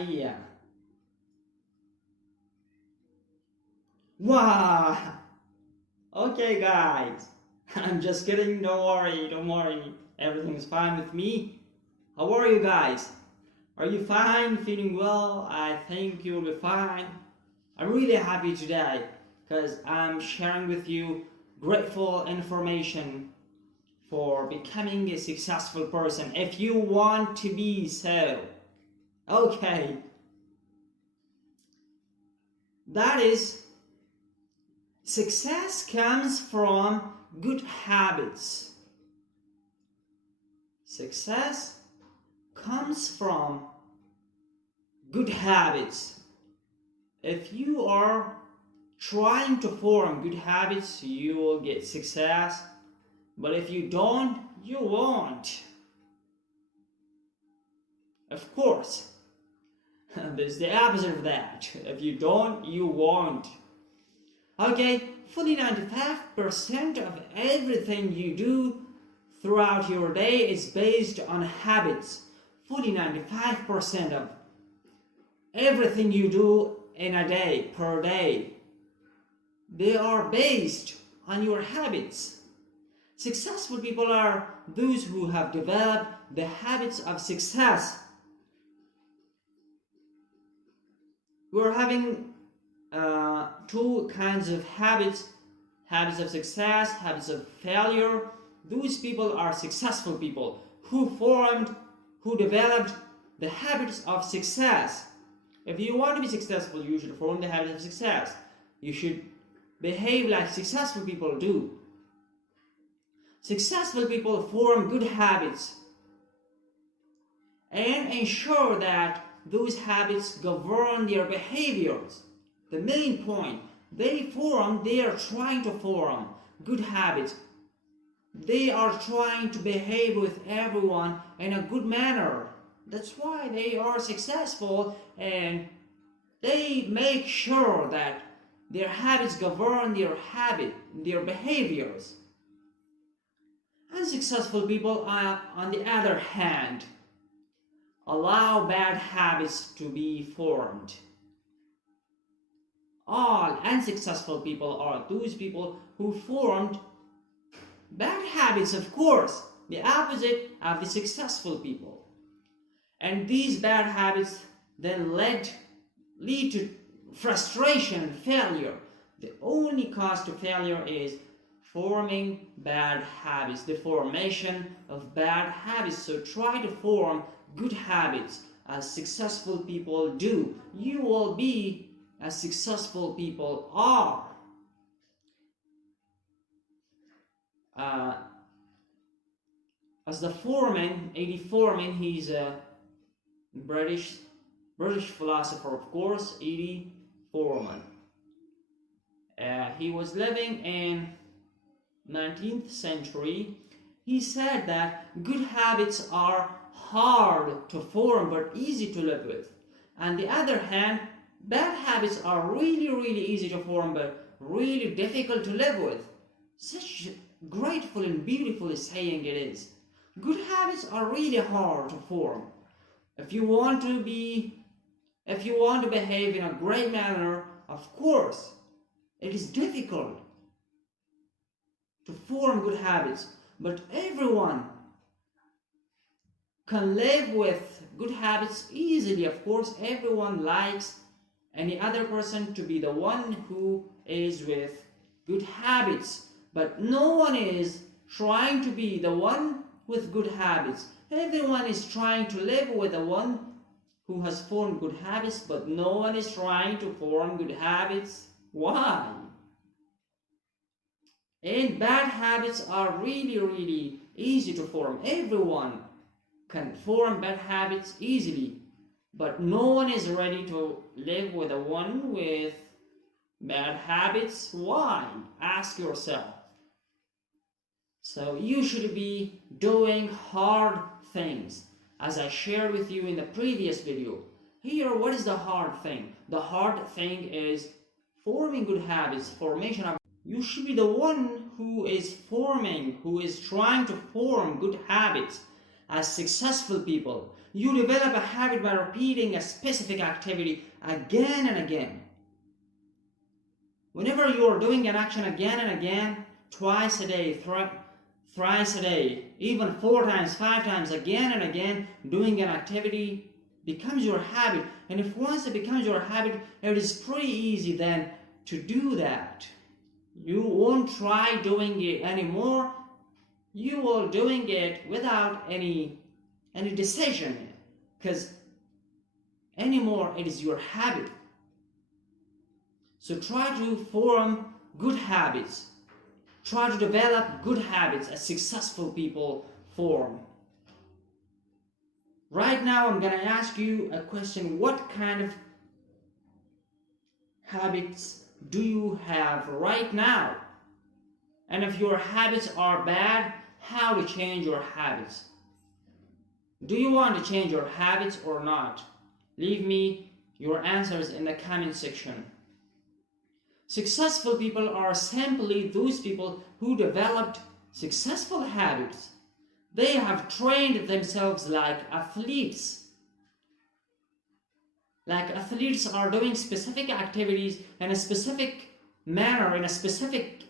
Hiya. Wow. Okay, guys. I'm just kidding. Don't worry. Don't worry. Everything's fine with me. How are you guys? Are you fine? Feeling well? I think you'll be fine. I'm really happy today because I'm sharing with you grateful information for becoming a successful person if you want to be so. Okay. That is, success comes from good habits. Success comes from good habits. If you are trying to form good habits, you will get success. But if you don't, you won't. Of course. There's the opposite of that. If you don't, you won't. Okay, fully 95% of everything you do throughout your day is based on habits. Fully 95% of everything you do in a day, per day, they are based on your habits. Successful people are those who have developed the habits of success. We're having two kinds of habits: habits of success, habits of failure. Those people are successful people who developed the habits of success. If you want to be successful, you should form the habits of success. You should behave like successful people do. Successful people form good habits and ensure that those habits govern their behaviors. The main point, they are trying to form good habits. They are trying to behave with everyone in a good manner. That's why they are successful, and they make sure that their habits govern their behaviors. Unsuccessful people, on the other hand, allow bad habits to be formed. All unsuccessful people are those people who formed bad habits, of course, the opposite of the successful people. And these bad habits then lead to frustration and failure. The only cause to failure is forming bad habits, the formation of bad habits. So try to form good habits as successful people do. You will be as successful people are. As the Foreman, A.D. Foreman, he's a British philosopher, of course, A.D. Foreman. He was living in 19th century. He said that good habits are hard to form but easy to live with. On the other hand, bad habits are really easy to form but really difficult to live with. Such grateful and beautiful saying it is. Good habits are really hard to form. If you want to behave in a great manner, of course, it is difficult to form good habits, but everyone can live with good habits easily. Of course, everyone likes any other person to be the one who is with good habits, but no one is trying to be the one with good habits. Everyone is trying to live with the one who has formed good habits, but no one is trying to form good habits. Why? And bad habits are really easy to form. Everyone can form bad habits easily, but no one is ready to live with the one with bad habits. Why? Ask yourself. So you should be doing hard things, as I shared with you in the previous video. Here, what is the hard thing? The hard thing is forming good habits, formation of. You should be the one who is trying to form good habits as successful people. You develop a habit by repeating a specific activity again and again. Whenever you are doing an action again and again, twice a day, thrice a day, even 4 times, 5 times, again and again, doing an activity becomes your habit. And if once it becomes your habit, it is pretty easy then to do that. You won't try doing it anymore. You will doing it without any decision, because anymore it is your habit. So try to form good habits. Try to develop good habits as successful people form. Right now I'm going to ask you a question. What kind of habits do you have right now? And if your habits are bad, how to change your habits? Do you want to change your habits or not? Leave me your answers in the comment section. Successful people are simply those people who developed successful habits. They have trained themselves like athletes. Like athletes are doing specific activities in a specific manner, in a specific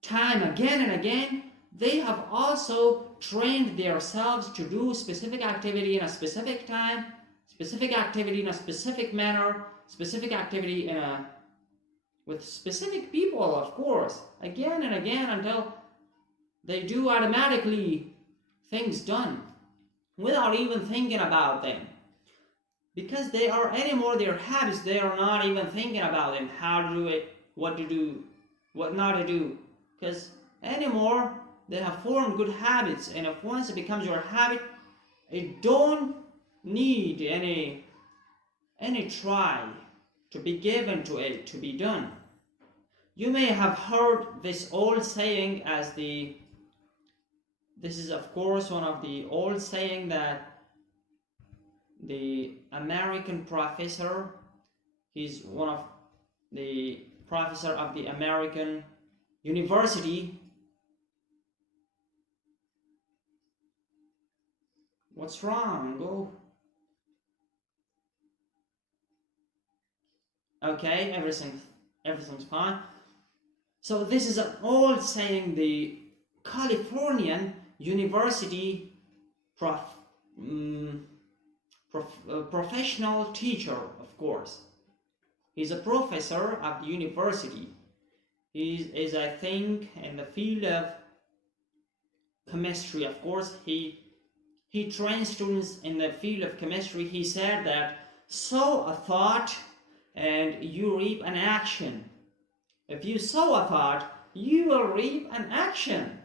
time, again and again. They have also trained themselves to do specific activity in a specific time, specific activity in a specific manner, specific activity with specific people, of course, again and again, until they do automatically things done without even thinking about them. Because they are anymore their habits, they are not even thinking about them, how to do it, what to do, what not to do. Because anymore they have formed good habits, and if once it becomes your habit, it don't need any try to be given to it to be done. You may have heard this old saying this is of course one of the old saying that the American professor, he's one of the professor of the American university. What's wrong? Go. Okay, everything's fine. So this is an old saying, the Californian university professional teacher, of course. He's a professor of the university. He is, I think, in the field of chemistry, of course. He trains students in the field of chemistry. He said that sow a thought and you reap an action. If you sow a thought, you will reap an action.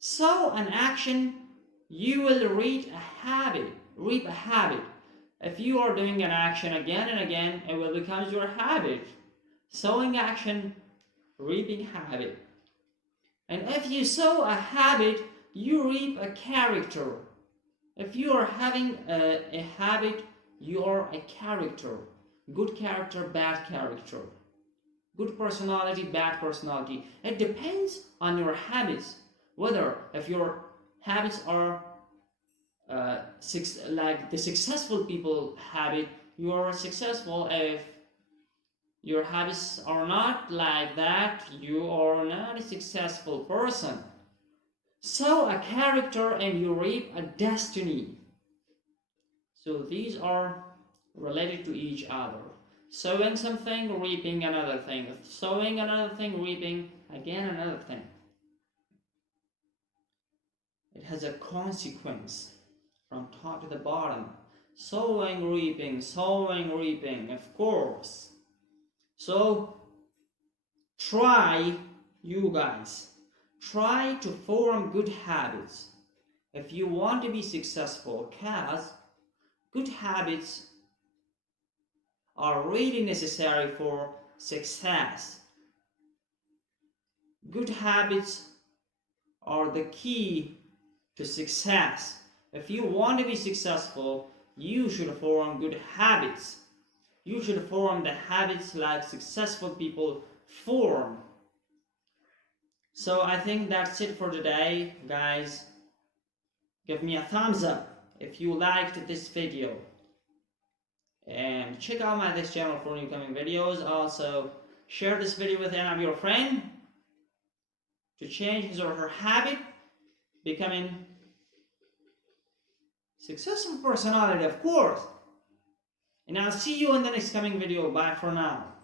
Sow an action, you will reap a habit. If you are doing an action again and again, it will become your habit. Sowing action, reaping habit. And if you sow a habit, you reap a character. If you are having a habit, you are a character. Good character, bad character. Good personality, bad personality. It depends on your habits. Whether if your habits are like the successful people habit, you are successful. If your habits are not like that, you are not a successful person. Sow a character and you reap a destiny. So these are related to each other. Sowing something, reaping another thing. Sowing another thing, reaping again another thing. It has a consequence from top to the bottom. Sowing, reaping, of course. So you guys, try to form good habits if you want to be successful, because good habits are really necessary for success. Good habits are the key to success. If you want to be successful, you should form good habits. You should form the habits like successful people form. So I think that's it for today, guys. Give me a thumbs up if you liked this video, and check out this channel for new coming videos. Also, share this video with any of your friends to change his or her habit, becoming successful personality, of course. And I'll see you in the next coming video. Bye for now.